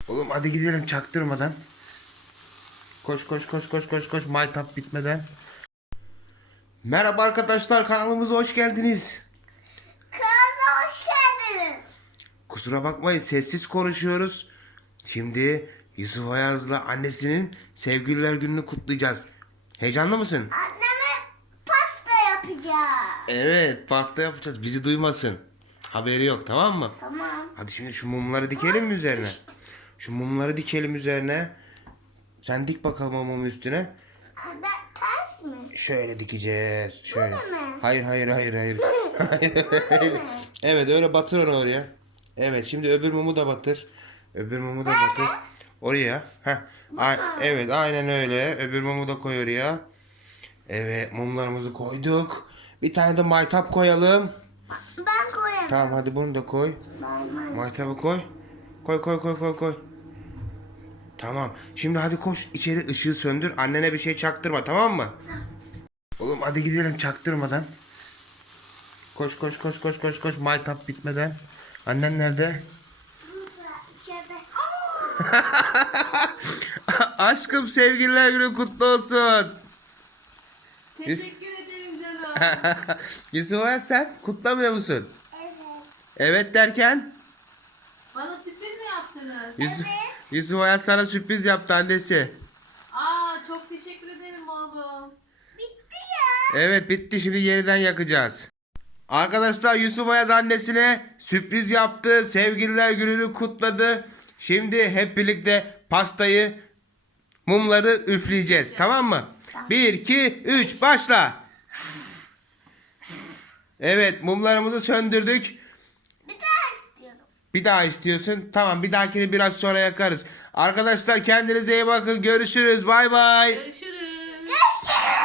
Oğlum hadi gidelim çaktırmadan. Koş koş koş koş koş koş, maytap bitmeden. Merhaba arkadaşlar, kanalımıza hoş geldiniz. Kanalımıza hoş geldiniz. Kusura bakmayın, sessiz konuşuyoruz. Şimdi Yusuf Ayaz'la annesinin sevgililer gününü kutlayacağız. Heyecanlı mısın? Anneme pasta yapacağız. Evet, pasta yapacağız, bizi duymasın. Haberi yok, tamam mı? Tamam. Hadi şimdi şu mumları dikelim mi üzerine? Şu mumları dikelim üzerine. Sen dik bakalım o mumun üstüne. Ben ters mi? Şöyle dikeceğiz. Şöyle. Böyle mi? Hayır hayır hayır hayır. Hayır. Evet, öyle batır onu oraya. Evet, şimdi öbür mumu da batır. Öbür mumu da batır. Oraya. Heh. Evet, aynen öyle. Öbür mumu da koy oraya. Evet, mumlarımızı koyduk. Bir tane de maytap koyalım. Ben koyarım. Tamam, hadi bunu da koy. Ben. Maytabı koy. Koy koy koy koy koy. Tamam. Şimdi hadi koş içeri, ışığı söndür. Annene bir şey çaktırma, tamam mı? Oğlum hadi gidelim çaktırmadan. Koş koş koş koş koş koş, maytap bitmeden. Annen nerede? İçeride. Aşkım, sevgililer günü kutlu olsun. Teşekkür ederim canım. Yusuf Ayaz, sen kutlamıyor musun? Evet. Evet derken? Bana sürpriz mi yaptınız? Yusuf Ayaz sana sürpriz yaptı annesi. Çok teşekkür ederim oğlum. Bitti ya. Evet, bitti, şimdi yeniden yakacağız. Arkadaşlar, Yusuf Ayaz annesine sürpriz yaptı. Sevgililer gününü kutladı. Şimdi hep birlikte pastayı, mumları üfleyeceğiz. Tamam mı? 1, 2, 3 başla. Evet, mumlarımızı söndürdük. Bir daha istiyorum. Bir daha istiyorsun. Tamam, bir dahakini biraz sonra yakarız. Arkadaşlar, kendinize iyi bakın. Görüşürüz. Bay bay. Görüşürüz. Görüşürüz.